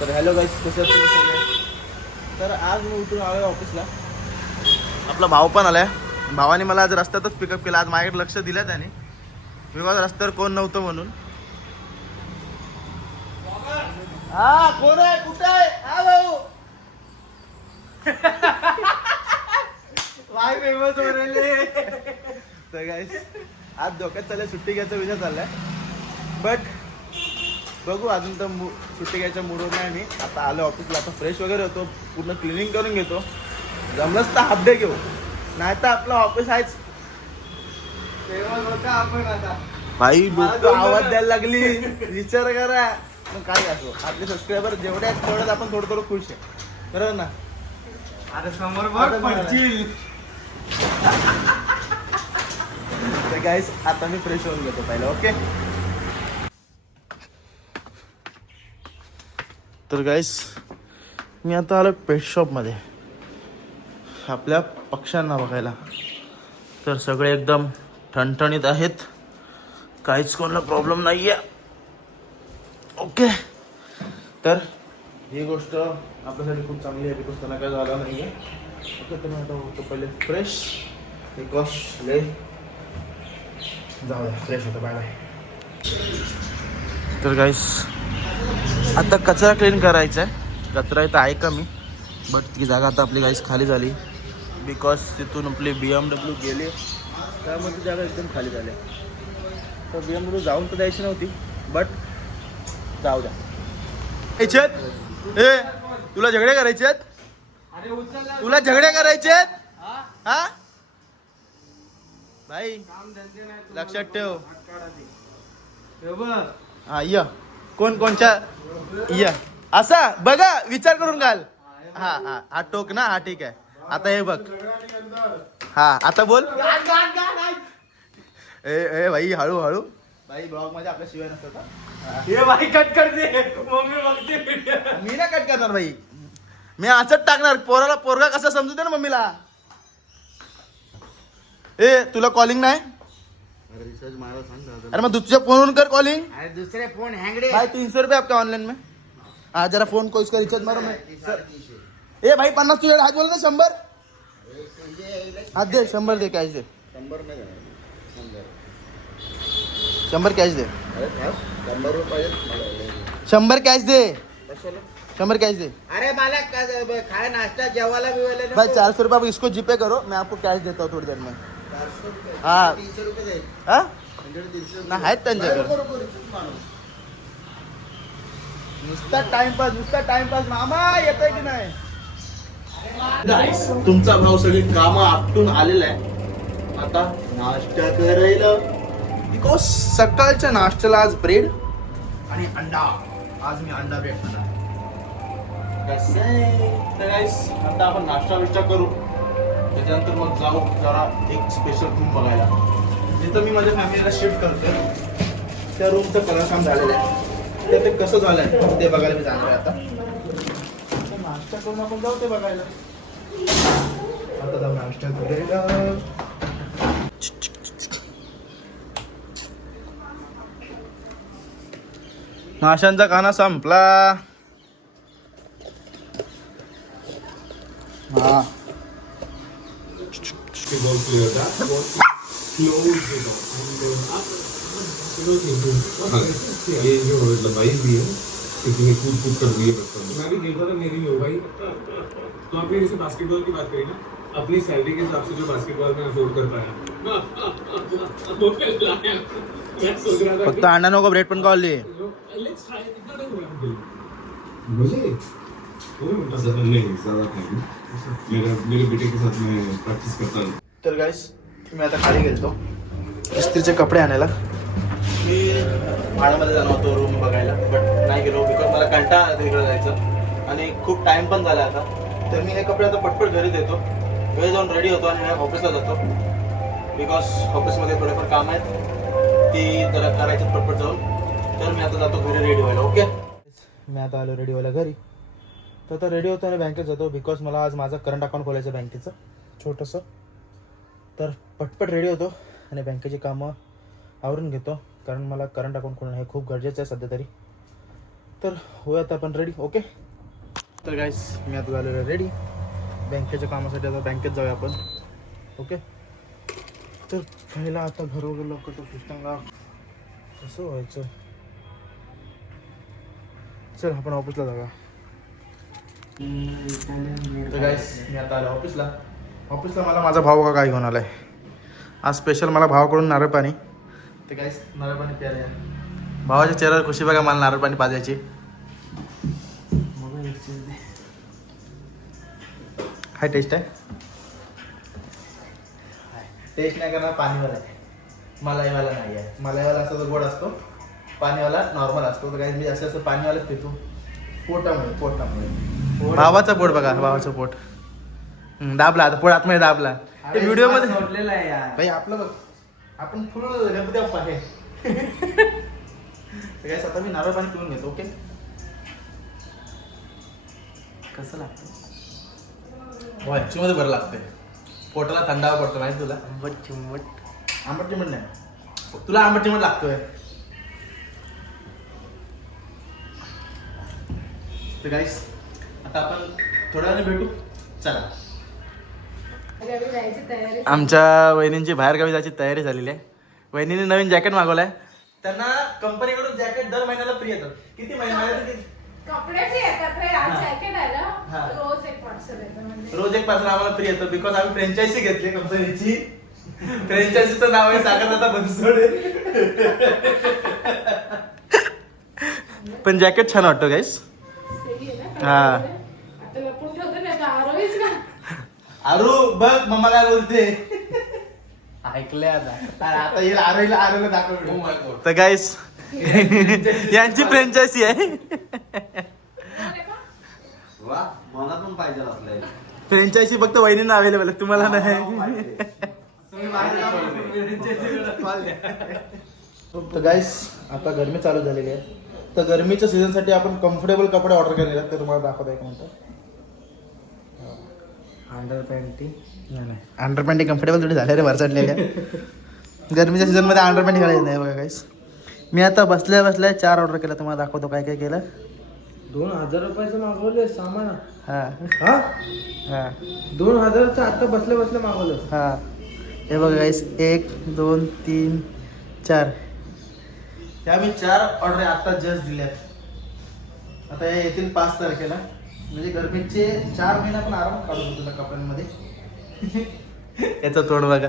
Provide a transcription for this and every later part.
तर हॅलो गाईस, कसं तुम्ही सगळे. तर आज मी उठून आलो ऑफिसला. आपला भाऊ पण आलाय. भावाने मला आज रस्त्यातच पिकअप केला. आज माझ्याकडे लक्ष दिलं त्याने, बिकॉज रस्त्यावर कोण नव्हतं म्हणून. हा कोण आहे, कुठे आहे? हा भाऊ वाय फेमस हो रे. तर गाईस आज डोक्यात चाललंय सुट्टी घ्यायचा विचार चाललाय, बट बघू अजून तर सुट्टी घ्यायच्या मूडवर नाही मी. आता आलो ऑफिसला, आता फ्रेश वगैरे होतो, पूर्ण क्लिनिंग करून घेतो. जमलंच तर हाफ डे घेऊ, नाही तर आपलं ऑफिस आहेच. आपण आता भाई डोकं आवाज द्यायला लागली, विचार करा. पण काय असो, आपले सबस्क्रायबर जेवढे आहेत तेवढ्यात आपण थोडं थोडं खुश आहे, बरोबर ना. आता समोर बघ पडशील. तर गाईस आता मी फ्रेश होऊन घेतो पहिलं. ओके. तर गाईस मी आता आलो पेट शॉपमध्ये आपल्या पक्ष्यांना बघायला. तर सगळे एकदम ठणठणीत आहेत, काहीच कोणाला प्रॉब्लेम नाही आहे. ओके. तर ही गोष्ट आपल्यासाठी खूप चांगली आहे, बिकॉज त्यांना काय झालं नाही आहे. ओके. तर मी आता होतो पहिले फ्रेश, बिकॉज ले जाऊ द्या, फ्रेश होतं. Bye bye. तर गाईस आता कचरा क्लीन करायचा आहे. कचरा इथं आहे कमी, बट ती जागा आता आपली गाईस खाली झाली, बिकॉज तिथून आपली BMW गेली, त्यामुळे ती जागा एकदम खाली झाली. तर BMW जाऊन तर द्यायची नव्हती, बट जाऊ द्या. ए तुला झगडे करायचे आहेत? तुला झगडे करायचे आहेत? हा भाई लक्षात ठेव. हा य कोण कोणच्या या असा बघा, विचार करून घाल. हा हा हा टोक ना. हा ठीक आहे. आता हे बघ. हा आता बोल. ए भाई हळू भाई, ब्लॉग मध्ये आपल्या शिवाय नसतात. हे भाई कट कर दे, मम्मी बघते व्हिडिओ. मी ना कट करणार भाई, मी असंच टाकणार. पोरगा कसा समजू दे ना मम्मीला. ए तुला कॉलिंग नाही? रिचार्ज मारा सांग. अरे मग तुझ्या फोनवरून कर कॉलिंग. अरे दूसरे फोन हैंगड़े भाई 300 रुपये आपका ऑनलाइन में. हाँ जरा फोन को इसका रिचार्ज मारो. मैं ए भाई 50 तुझे हात बोल ना. 100 हात दे. 100 दे कॅश दे. 100 कॅश दे. 100 कॅश दे. 100 कॅश दे. अरे मला खाया नाश्ता जेवायला बिवायला भाई 400 रुपये आप इसको जीपे करो, मैं आपको कैश देता हूँ थोड़ी देर में. हाँ 300 रुपये दे. हाँ ना आहेत त्यांच्याकडे. नुसता टाइमपास मामा येतोय की नाही. गाईस तुमचा भाऊ सगळी कामं आपटून आलेला आहे, आता नाश्ता करायला. बिकॉज सकाळच्या नाश्त्याला आज ब्रेड आणि अंडा. आज मी अंडा ब्रेड खाणार. कसं आहे तर गाईस आता आपण नाश्ता बिष्टा करू, त्याच्यानंतर मग जाऊ जरा एक स्पेशल रूम बघायला, जिथं मी माझ्या फॅमिलीला शिफ्ट करतोय. त्या रूमचं कलर काम झालेलं आहे, ते कसं झालंय ते बघायला मी जाणार आहे आता. नाश्ता करून आपण जाऊ ते बघायला. आता जाऊ नाश्ता करायला. नाश्त्यांचा खाना संपला. हा ये जो लंबाई भी है, इसमें कूद कर दिए बच्चों ने. मैं भी देखा था मेरी लो भाई. तो आपने जैसे बास्केटबॉल की बात करी ना, अपनी सैलरी के हिसाब से जो बास्केटबॉल में अफोर्ड कर पाया. वो फिर लाया. मैं सोच रहा था फक्त अंडा नको, ब्रेड पण खाल्ली. Let's try. कितना टाइम हो गया मुझे? नहीं ज़्यादा टाइम. मेरे बेटे के साथ मैं प्रैक्टिस करता हूँ. तर गाईस मी आता खाली गेलतो इस्त्रीचे कपडे आणायला. मी भाड्यामध्ये जाणार होतो रूम बघायला, बट नाही गेलो, बिकॉज मला कंटाळा आला तिकडे जायचं आणि खूप टाइम पण झाला आता. तर मी हे कपडे आता पटपट घरी देतो, घरी जाऊन रेडी होतो आणि ऑफिसला जातो, बिकॉज ऑफिसमध्ये थोडेफार काम आहेत ती जरा करायची पटपट जाऊन. तर मी आता जातो घरी रेडी व्हायला. ओके. मी आता आलो रेडी व्हायला घरी. तर आता रेडी होतो आणि बँकेत जातो, बिकॉज मला आज माझं करंट अकाउंट खोलायचं बँकेचं छोटंसं. तर पटपट रेडी होतो आणि बँकेची कामं आवरून घेतो, कारण मला करंट अकाउंट खोलणं हे खूप गरजेचं आहे सध्या तरी. तर होऊयात आपण रेडी. ओके. तर गाईस मी आता झालेलो रेडी बँकेच्या कामासाठी. आता बँकेत जाऊया आपण. ओके. तर पहिला आता घर वगैरे लवकर तो सिस्टमला कसं व्हायचं. चल आपण ऑफिसला जाऊया. तर गाईस मी आता आलो ऑफिसला. मला माझा भाऊ का काय घेऊन आलाय आज स्पेशल. मला भावाकडून नारळ पाणी. तर गाईस नारळ पाणी प्यायला. भावाच्या चेहऱ्यावर खुशी बघा मला नारळ पाणी पाजायची. हाय टेस्ट आहे. टेस्ट नाही करणार पाणीवाला आहे. मलाईवाला नाही आहे. मलाईवाला असतो तो गोड असतो. पाणीवाला नॉर्मल असतो. तर काही मी असं पाणीवालाच पितो पोटामुळे. भावाचा पोट बघा. भावाचं पोट दाबला आता. पोट आतमध्ये दाबला. ते व्हिडिओ मध्ये सोडलेला आहे यार. भाई आपलं बघ आपण फुल गणपती बाप्पा आहे. काय आता मी नारळ पाणी पिऊन घेतो. ओके. कसं लागतं मध्ये बरं लागतंय. पोटाला थंडावा पडतो माहिती तुला. आंबट चिमट नाही तुला. आंबट चिमट लागतोय. तर गाईस आता आपण थोड्या वेळाने भेटू. चला. आमच्या वहिनींची बाहेरगावी जायची तयारी झालेली आहे. वहिनीने नवीन जॅकेट मागवलाय. त्यांना कंपनीकडून जॅकेट दर महिन्याला फ्री येतात. किती महिन्याला कपडे फ्री येतात रे. आज जॅकेट आहे हा. ना रोज एक पार्सल येतं. म्हणजे रोज एक पार्सल आम्हाला फ्री येतं. बिकॉज आम्ही फ्रँचायझी घेतली कंपनीची. फ्रँचायझीचं नाव आहे सागरदादा बनसोडे. पण जॅकेट छान वाटतो गाईस. सही आहे ना. हा. आता लपून ठेवतो ना. आता आरोहीच ना. आरू बघ मम्मा काय बोलते. ऐकले आता. आता येईल आरोला दाखव. तर गाईस यांची फ्रँचायझी आहे. वा मला पण पाहिजे असलं. फ्रँचायझी फक्त वहिनींना अवेलेबल आहे. तुम्हाला नाही. तर गाईस आता गरमी चालू झालेली आहे. तर गरमीच्या सीझनसाठी आपण कम्फर्टेबल कपडे ऑर्डर केलेले आहेत. ते तुम्हाला दाखवतो एक मिनिट. अंडर पॅन्टी कम्फर्टेबल थोडी झाले रे वरचडलेल्या. गरमीच्या सीझनमध्ये अंडर पॅन्टी घालायची नाही बघा गाईस. मी आता बसल्या 4 ऑर्डर केला. तुम्हाला दाखवतो काय काय केलं. 2000 रुपयाचं मागवले सामान. हा हा हा 2000चं आता बसल्या मागवलं. हा हे बघा गाईस 1 2 3 4 त्या मी 4 ऑर्डर आता जस्ट दिल्यात. आता हे येतील 5 तारखेला. म्हणजे गरमीचे 4 महिना पण आराम काढू शकतो त्या कपड्यांमध्ये. याचं तोंड बघा.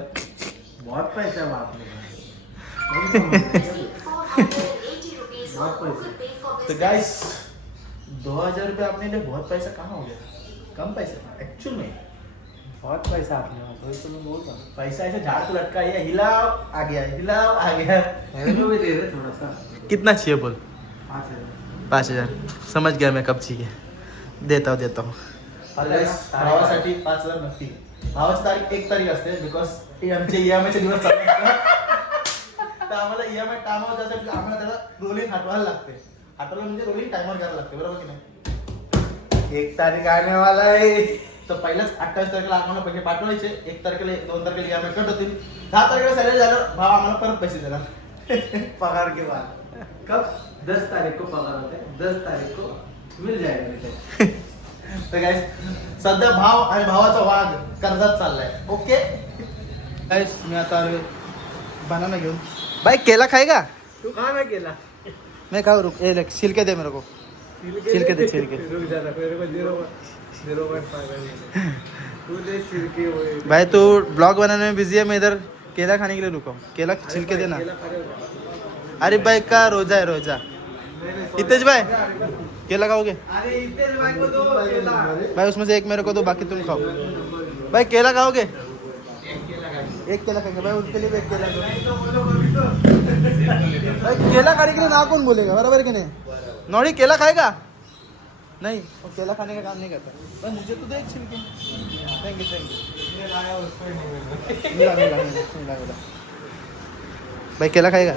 बहुत पैसा बाप रे. तो गाइस 2000 रुपये आपने लिए बहुत पैसा कहाँ हो गया. कम पैसा एक्चुअल में बहुत पैसा आपने तो इसको मैं बोल रहा हूँ. पैसा ऐसे झाड़ को लटका है. हिलाओ आ गया. मैंने भी दे दे थोड़ा सा. कितना चाहिए बोल. 5000. 5000 समझ गया मैं कब चाहिए. देता हूँ. भावासाठी 5000 नक्की. भावाची तारीख 1 तारीख असते. बिकॉज आमचे EMI चे दिवस चालू असतात. तर आम्हाला EMI टायमावर जायसाठी आम्हाला त्याला रोलिंग हटवायला लागते. हटवलं म्हणजे रोलिंग टायमावर करायला लागते. बरोबर की नाही. 1 तारीख आने वाला आहे. तर पहिल्याच 28 तारखेला आम्हाला पैसे पाठवायचे. 1 तारखेला 2 तारखेला EMI कट होतील. 10 तारखेला सॅलरी झालं भाव आम्हाला परत पैसे देणार. पगार के बाद कब 10 तारीख को पगार होता है. 10 तारीख को मिल जाएगा मुझे. तर गाइस सध्या भाव आणि भावाचा वाद कर्जात चाललाय. ओके गाइस मी आता बनाना घेऊन. भाई केला खाएगा. तू कहाँ में गेला. मैं खाऊ. रुक ए छिलके दे मेरे को. छिलके दे छिलके. रुक जा मेरे को 0.5 तू दे छिलके. भाई तू ब्लॉग बनाने में बिजी है. मैं इधर केला खाने के लिए रुका हूँ. केला छिलके देना. अरे भाई का रोजा है रोजा. हितेश भाई केला खाओगे. अरे हितेश भाई को दो केला. भाई उसमें से एक मेरे को दो बाकी तुम खाओ. भाई केला खाओगे. एक केला खाएंगे भाई. उसके लिए भी एक केला दो. भाई केला खाने के लिए ना कौन बोलेगा. बराबर कि नहीं. नौड़ी केला खाएगा नहीं. वो केला खाने का काम नहीं करता. भाई मुझे तो दे एक छिलके. थैंक यू मिला. भाई केला खाएगा.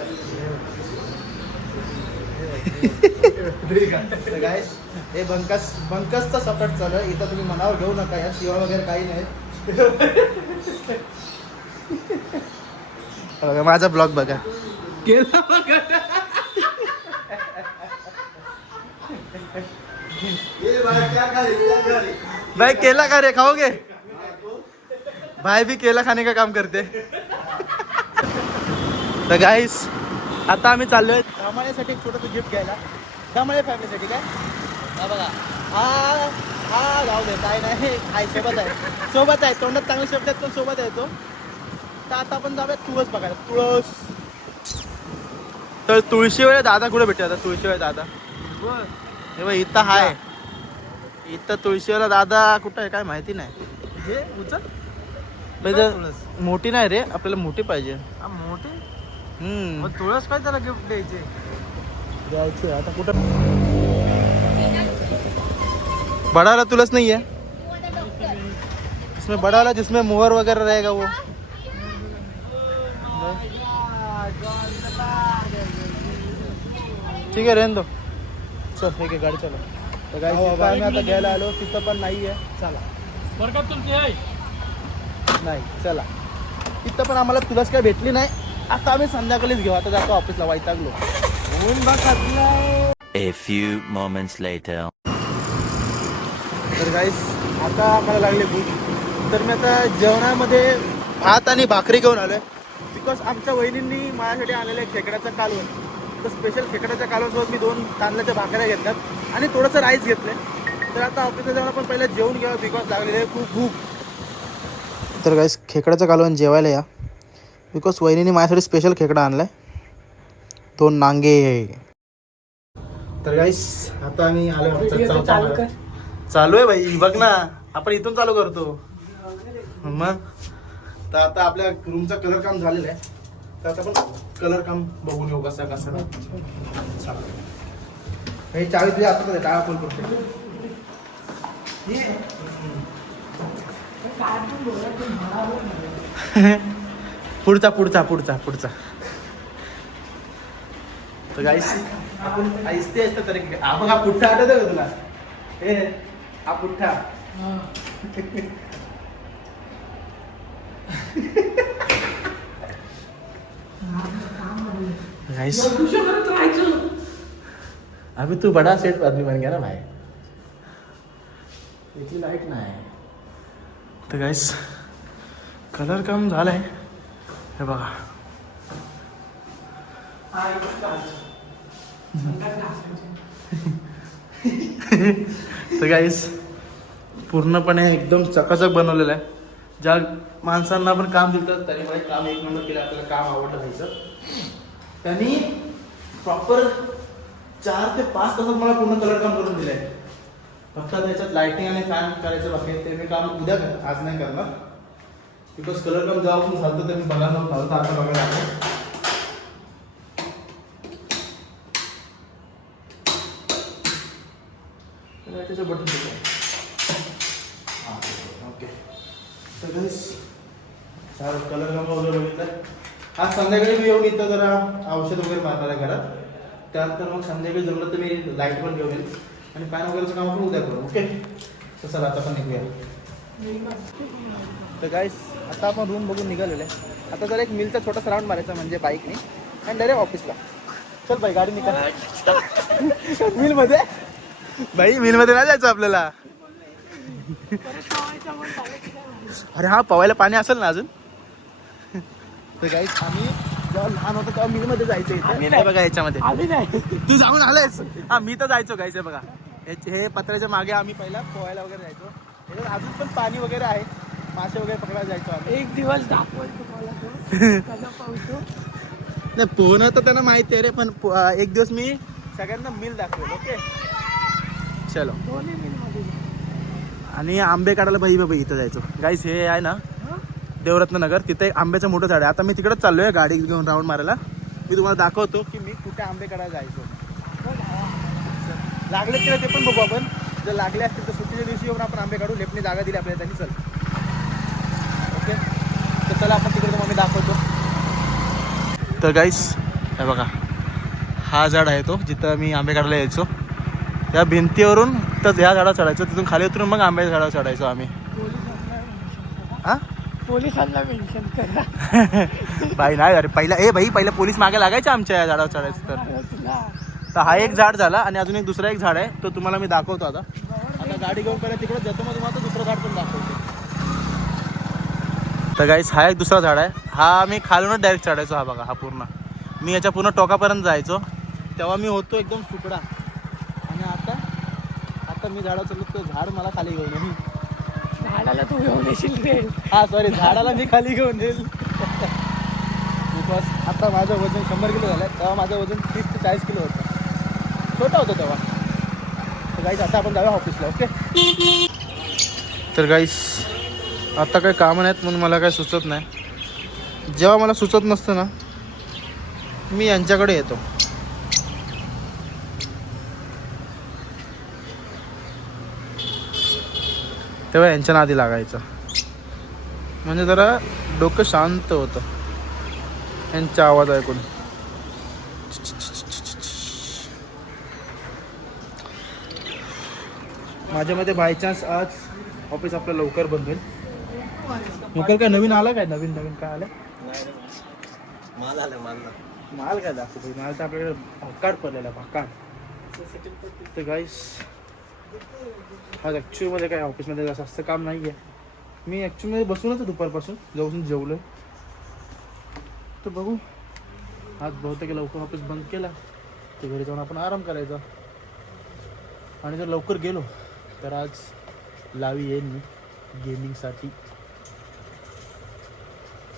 गाइस हे बंकसचा सपोर्ट चालू आहे. इथं तुम्ही मनावर घेऊ नका. या शिवा वगैरे काही नाही. बघा माझा ब्लॉग बघा. ये भाई क्या खा रहे, क्या खा रहे? भाई केला खा रे, खाओगे? भाई भी केला खाने का काम करते. तर गाईस आता आम्ही चाललोय कामाण्यासाठी एक छोटंसं गिफ्ट घ्यायला. कामाळे फॅमिलीसाठी काय हा बघा. हा हा जाऊ दे काय नाही, आई सोबत आहे तोंडात चांगले शब्द आहेत पण सोबत आहे तो. तर आता आपण जाऊया तुळस बघायला. तुळस तर तुळशीवेळे दादा कुठे भेटते आता? तुळशीवेळे दादा हे बघ इथं हाय. इथं तुळशीवेळा दादा कुठं आहे काय माहिती नाही. हे उचल. तुळस मोठी नाही रे, आपल्याला मोठी पाहिजे. मोठे हम्म तुळस काय त्याला गिफ्ट द्यायचे? द्यायचे आता कुठं. बड़ा वाला तुलस नहीं है इसमें, बड़ा वाला जिसमें मोहर वगैरह रहेगा वो. ठीक है रहने दो. चल ठीक आहे गाडी चला. तर गाडी आम्ही आता घ्यायला आलो, तिथं पण नाही आहे. चला नाही चला. तिथं पण आम्हाला तुलाच काय भेटली नाही. आता आम्ही संध्याकाळीच घेऊ. आता जातो ऑफिसला, वैतागलो. A few moments later. तर गाईस आता आम्हाला लागले भूक. तर मी आता जेवणामध्ये भात आणि भाकरी घेऊन आलोय. बिकॉज आमच्या वहिनींनी माझ्यासाठी आलेलं आहे खेकड्याचं कालवण. तर स्पेशल खेकड्याच्या कालवणसोबत मी 2 तांदळाच्या भाकऱ्या घेतल्यात आणि थोडंसं राईस घेतलं. तर आता ऑफिसला जाऊन आपण पहिला जेवून घ्यावं बिकॉज लागलेलं आहे खूप भूक. तर गाईस खेकड्याचं कालवण जेवायला या. बिकॉज वहिनीने माझ्यासाठी स्पेशल खेकडा आणलाय, 2 नांगे. तर गाईस आता आम्ही आलो. चालू आहे भाई बघ ना, आपण इथून चालू करतो मग. तर आता आपल्या रूमचा कलर काम झालेला आहे. तर आता आपण कलर काम बघून येऊ कसं कसं. हे चावी तुझ्या हातात आहे, टाळा फोन करतो. पुढचा पुढचा पुढचा पुढचा. तर गाईस आपण ऐसते असतं तरी आपण हा पुठ्ठा आठवतो का तुला? हे हा पुठ्ठा. गाइस अभी तू बड़ा सेट आदमी बन गया ना भाई. याची लाईट नाही. तर गाइस कलर काम झालंय हे बघा. तर गाइस पूर्णपणे एकदम चकाचक बनवलेलं आहे. ज्या माणसांना आपण काम दिलं त्यांनी मला काम 1 नंबर केलं. आपल्याला काम आवडलं व्हायचं. त्यांनी प्रॉपर 4 ते 5 तासात मला पूर्ण कलर काम करून दिलं आहे. फक्त त्याच्यात लाइटिंग आणि फॅन करायचं बाकी आहे. ते मी काम उद्या आज नाही करणार. बिकॉज कलर काम जेव्हापासून झालं तर मी बघायला नव्हतं. तर आता बघायला लागलं. त्याचं बटन ओके. तर चालेल कलर काम वगैरे बघितलं. आज संध्याकाळी मी येऊन इथं जरा औषध वगैरे मारणार आहे घरात. त्यानंतर मग संध्याकाळी जमलं तर मी लाईट पण घेऊन येईल आणि फॅन वगैरेचं काम आपण उद्या करू. ओके तर चला आता पण निघूया. तर गाईस आता आपण रूम बघून निघालेलं आहे. आता जरा एक मिलचा छोटासा राऊंड मारायचा म्हणजे बाईकने आणि डायरेक्ट ऑफिसला. चल बाई गाडी निघा. मिलमध्ये भाई मिलमध्ये नाही जायचं आपल्याला. अरे हा पवायला पाणी असेल ना अजून. तर गाईस आम्ही जेव्हा लहान होतो तेव्हा मिलमध्ये जायचं. बघा याच्यामध्ये तू जाऊन आलायस. हा मी तर जायचो गाईस. बघा हे पत्र्याच्या मागे आम्ही पहिला पोहायला वगैरे जायचो. त्याच्यात अजून पण पाणी वगैरे आहे. मासे वगैरे पकडायला जायचो आम्ही. एक दिवस दाखवल तुम्हाला. नाही पोहणं तर त्यांना माहिती आहे रे, पण एक दिवस मी सगळ्यांना मिल दाखवेल. ओके चलो. आणि आंबे काढायला बाई बाबा इथं जायचो. गाईस हे आहे ना देवरत्न नगर, तिथे एक आंब्याचं मोठं झाड आहे. आता मी तिकडेच चाललोय गाडी घेऊन राऊंड मारायला. मी तुम्हाला दाखवतो की मी कुठे आंबे काढायला जायचो. लागले तिला ते पण बघू आपण. जर लागले असतील तर सुट्टीच्या दिवशी येऊन आपण आंबे काढू. लेपणी जागा दिली आपल्याला त्यांनी. चल ओके तर चला आपण तिकडे मग मी दाखवतो. तर गाईस हे बघा हा झाड आहे तो जिथं मी आंबे काढायला यायचो. त्या भिंतीवरून तर या झाडावर चढायचो. तिथून खाली उतरून मग आंब्याच्या झाडावर चढायचो आम्ही. हा पोलिसांना मेन्शन करा. बाई नाही अरे पहिला पोलीस मागे लागायचे आमच्या या झाडावर चढायचं तर. तर हा एक झाड झाला आणि अजून एक दुसरा एक झाड आहे तो तुम्हाला मी दाखवतो आता. आता गाडी घेऊन परत तिकडे जातो मग तुम्हाला दुसरं झाड पण दाखवतो. तर गाईस हा एक दुसरा झाड आहे. हा मी खालूनच डायरेक्ट चढायचो. हा बघा हा पूर्ण मी याच्या पूर्ण टोकापर्यंत जायचो तेव्हा मी होतो एकदम सुकडा. आणि आता मी झाडावर चढलो तो झाड मला खाली घेऊन येईल. झाडाला तू घेऊन येशील रे. हा सॉरी झाडाला मी खाली घेऊन येईल. बिकॉज आता माझं वजन 100 किलो झालं आहे. तेव्हा माझं वजन 30 ते 40 किलो होतं. छोटा होतं तेव्हा. तर गाईस आता आपण जाऊया ऑफिसला. ओके. तर गाईस आता काही कामं नाहीत म्हणून मला काही सुचत नाही. जेव्हा मला सुचत नसतं ना मी यांच्याकडे येतो. तेव्हा यांच्या नादी लागायचं म्हणजे जरा डोकं शांत होतं यांचा आवाज ऐकून. माझ्या मते बाय चान्स आज ऑफिस आपलं लवकर बंद होईल. मुकल काय नवीन आला काय नवीन काय आलं माल काय दाखवतो माल तर आपल्याकडे भाकाड पडलेला भाकाड. तर गाईस आज ॲक्च्युअलीमध्ये काय ऑफिसमध्ये जास्त काम नाही आहे. मी ॲक्च्युअलीमध्ये बसूनच दुपारपासून जाऊन जेवलो. तर बघू आज बहुतेक लवकर ऑफिस बंद केला तर घरी जाऊन आपण आराम करायचा. आणि जर लवकर गेलो तर आज लावी येईन मी गेमिंगसाठी.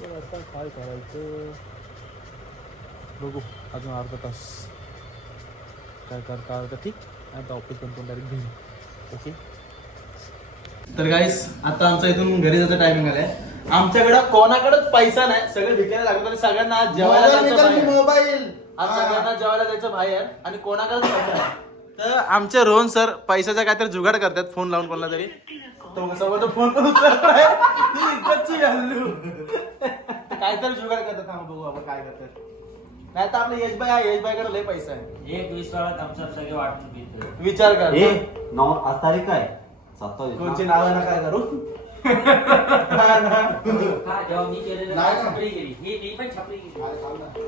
तर आता काय करायचं बघू अजून अर्धा तास काय करता आलं तर ठीक. आता ऑफिस बंद करून डायरेक्ट घेईन. ओके. तर गाईस आता आमचा इथून घरी जायचं टायमिंग आलाय. आमच्याकडे कोणाकडेच पैसा नाही. सगळे भिकायला लागतात आणि सगळ्यांना आज जेवायला जायचं बाहेर. मोबाईल आज सगळ्यांना जेवायला जायचं बाहेर आणि कोणाकडेच पैसा नाही. तर आमचे रोहन सर पैशाचा काहीतरी जुगाड करतात. फोन लावून कोणाला तरी तो समोर फोन पण उचलत नाही. ही इज्जतची व्हॅल्यू. काहीतरी जुगाड करतात. थांबा बघू आपण काय करतात. नाही तर आपलं यशबाई आहे. यशबाईकडे लय पैसा आहे. 20 वाला आमच्या सगळे वाटून घेतो. विचार कर. आज तारीख काय 27. कोणची नावं ना काय करू. हा जेव्हा मी केलेलं नाही. छपरी गेली ही मी पण छपरी गेली.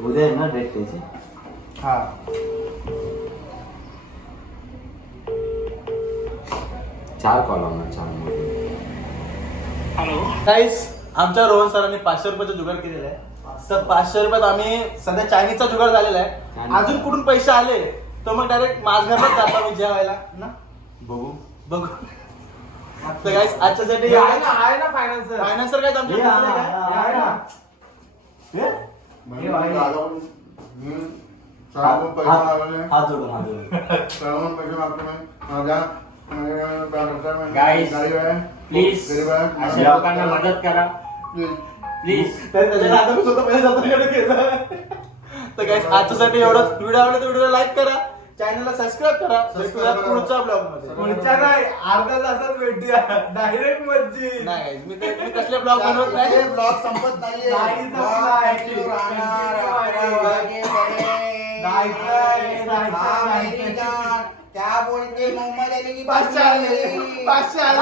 उद्या आहे ना डेट त्याची. हा 4 कॉलम 4 गाईस आमच्या रोहन सरांनी 500 रुपयाचा जुगाड केलेला आहे. तर 500 रुपयात आम्ही सध्या चायनीजचा जुगाड झालेला आहे. अजून कुठून पैसे आले तर मग डायरेक्ट माझ्याकडे जातो मी जेवायला ना. बघू. तर गाईस आजच्यासाठी आहे ना फायनान्सर. फायनान्सर काय आमच्या आहे ना. हात जोडून Guys, प्लीज अशा लोकांना मदत करा प्लीज. त्याच्या नादात स्वतः पहिले जाताना केलं. तर गाईस आजच्यासाठी एवढंच. व्हिडिओ आवडला तर व्हिडिओला लाईक करा. चॅनलला सबस्क्राईब करा. भेटूया पुढच्या ब्लॉग मध्ये. पुढच्या नाही अर्ध्या तासात भेटूया डायरेक्ट मज्जी. नाही guys, मी कसले ब्लॉग बनवत नाही. ब्लॉग संपत नाहीये. नाही संपला. Vlog continue राहणार. 11 वाजेपर्यंत. अमेरिकन. क्या बोलते मोहम्मद अली की 500 आले. 500 आले.